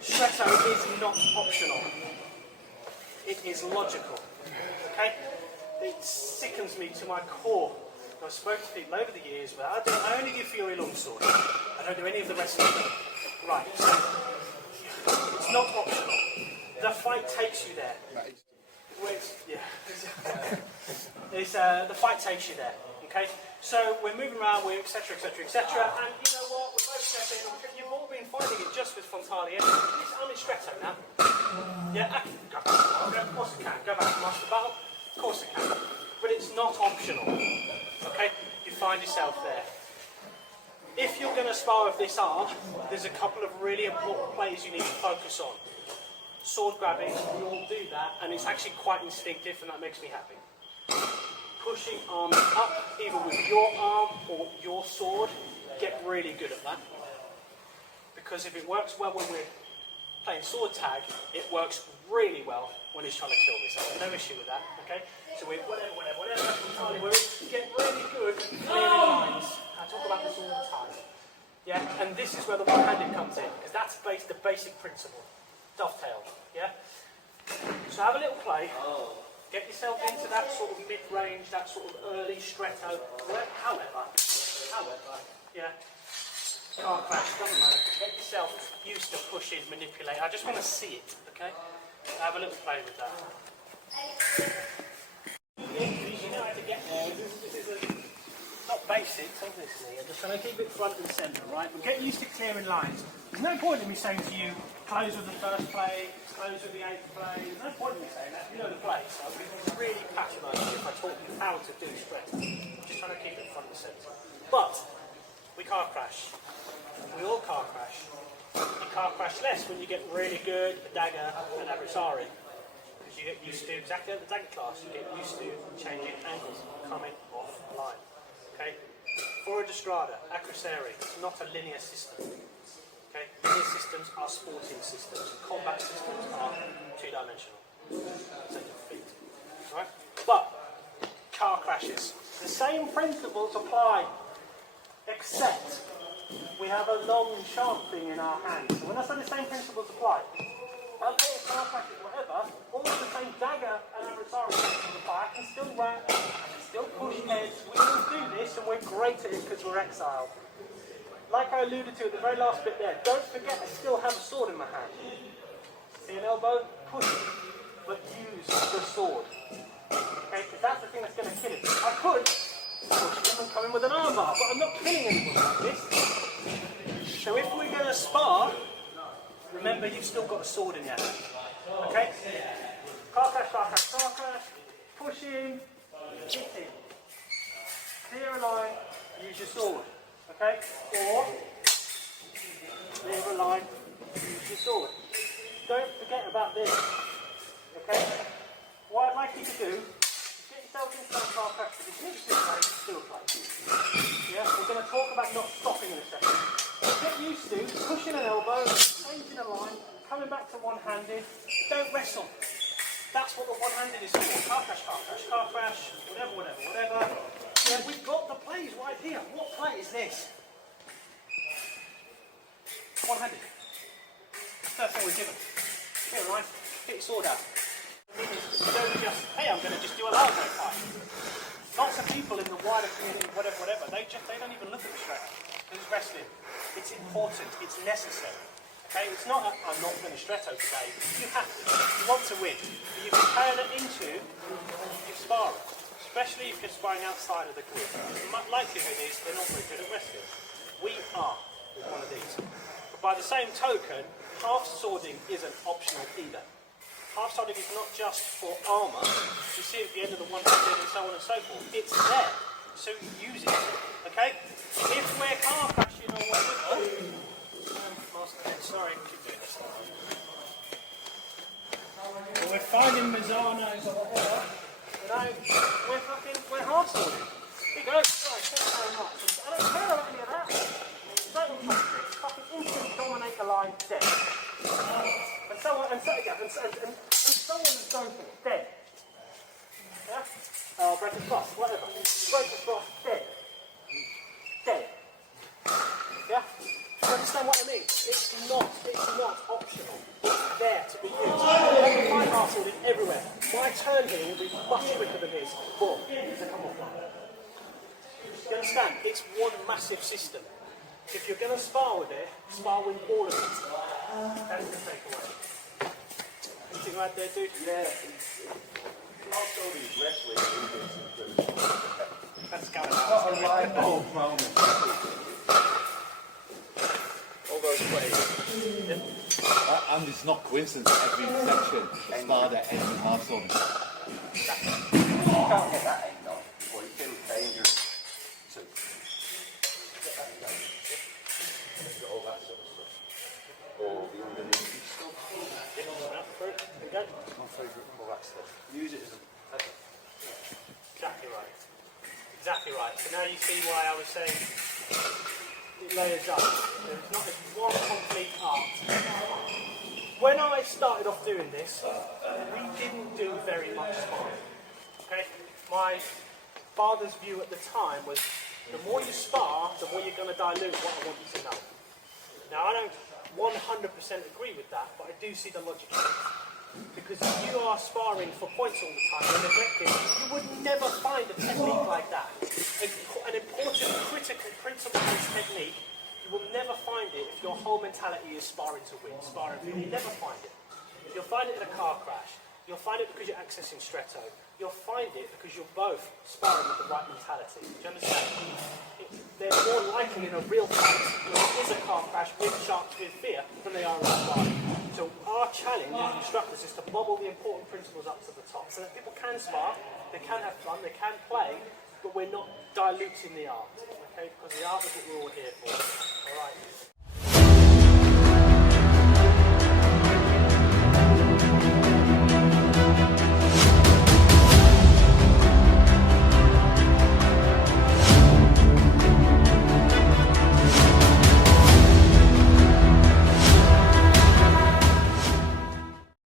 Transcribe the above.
Stretto is not optional. It is logical. Okay? It sickens me to my core. I've spoken to people over the years, but I only do Fiore longsword. I don't do any of the rest of them. Right, so it's not optional. The fight takes you there. The fight takes you there. Okay? So we're moving around, we're etc, etc, etc, and you know what? We're both stepping, you've all been finding it just with frontale. I'm in stretto now. Yeah, I can go back. Of course I can. Go back to Master Battle. Of course I can. But it's not optional. Okay? You find yourself there. If you're going to spar with this art, there's a couple of really important plays you need to focus on. Sword grabbing, we all do that, and it's actually quite instinctive, and that makes me happy. Pushing arms up, either with your arm or your sword, get really good at that. Because if it works well when we're playing sword tag, it works really well when he's trying to kill me, so I have no issue with that, okay? So we're whatever, we get really good at clearing lines. I talk about this all the time. Yeah, and this is where the one-handed comes in, because that's the basic principle. Dovetail, yeah? So have a little play. Get yourself into that sort of mid-range, that sort of early stretto, however, yeah. Car crash, doesn't matter. Get yourself used to pushing, manipulate. I just want to see it, okay? Have a little play with that. You know how to get there. This is not basics, obviously. I'm just trying to keep it front and centre, right? But get used to clearing lines. There's no point in me saying to you, close with the first play, close with the eighth play. There's no point in me saying that. You know the play. So I'll be really patronising if I taught you how to do stretch. I'm just trying to keep it front and centre. But we car crash. We all car crash. You car crash less when you get really good at Dagger and Adversary. Because you get used to, exactly like the Dagger class, you get used to changing angles, coming off line. Okay? For a Destrada, Acrosari, it's not a linear system. Okay? Linear systems are sporting systems. Combat systems are two-dimensional. Set your feet. Right? But car crashes. The same principles apply, except we have a long, sharp thing in our hand. So when I say the same principles apply, okay, car crashes, whatever, all the same Dagger and Adversary principles apply. I can still whack, I can still push heads. We all do this, and we're great at it because we're exiled. Like I alluded to at the very last bit there, don't forget I still have a sword in my hand. See an elbow? Push it, but use the sword. Okay, because that's the thing that's going to kill it. I could push him and come in with an armbar, but I'm not killing anyone like this. So if we're going to spar, remember you've still got a sword in your hand. Okay? Car crash, car crash, car crash. Push him, hit him. Clear a line, use your sword. Okay? Or clear a line, use your sword. Don't forget about this. Okay? What I'd like you to do is get yourself into that car crash position. If you do a play. Yeah? We're going to talk about not stopping in a second. Get used to pushing an elbow, changing a line, coming back to one-handed. Don't wrestle. That's what the one-handed is for. Car crash, whatever. Yeah, we've got the plays right here. What play is this? One-handed. First thing we're given. Here, right? Get your sword out. Don't just, hey, I'm going to just do a large fight. Lots of people in the wider community, whatever, they don't even look at the strap. It's wrestling. It's important. It's necessary. Okay? It's not a, I'm not going to stretto today. You have to. You want to win. But you can turn it into your sparring. Especially if you're sparring outside of the group. The likelihood is they're not very good at wrestling. We are with one of these. But by the same token, half-swording isn't optional either. Half-swording is not just for armour. You see at the end of the one-handed and so on and so forth. It's there. So use it. Okay? If we're car crashing or whatever, sorry, keep doing this. Or we're finding Mazzanos or whatever, we're half-swording. Here you go. Sorry, thank you very much. I don't care about any of that. Don't touch it. Fucking instant dominate the line, dead. And so on and so on, dead. Yeah? Breakfast boss, whatever. Breakfast boss, dead. Dead. Yeah? When understand what I mean? It's not optional. It's there to be used. My half sword is everywhere. My turn here will be much quicker than his. Boom. To come off like that. You understand? It's one massive system. If you're going to spar with it, spar with all of it. That's the takeaway. Anything right there, dude? Yeah. Also these wrestling. That's going What a light bulb moment. All those plays. And it's not coincidence that every section is starred at every household. You can't get that end on, or you feel dangerous to get that end on. All that sort of stuff. Or the underneath stuff. There you go. That's my favourite Poleaxe stuff. Use it as a feather. Exactly right. Exactly right. So now you see why I was saying it layers up. There's not this one complete art. When I started off doing this, we didn't do very much sparring. Okay? My father's view at the time was the more you spar, the more you're going to dilute what I want you to know. Now I don't 100% agree with that, but I do see the logic in it. Because if you are sparring for points all the time and neglecting, you would never find a technique like that. An important critical principle of this technique, you will never find it if your whole mentality is sparring to win, sparring to win. You'll never find it. You'll find it in a car crash. You'll find it because you're accessing stretto. You'll find it because you're both sparring with the right mentality. Do you understand? They're more likely in a real fight when it is a car crash with sharks with fear than they are in sparring. So our challenge as instructors is to bubble the important principles up to the top so that people can spar, they can have fun, they can play, but we're not diluting the art. Okay? Because the art is what we're all here for. Alright.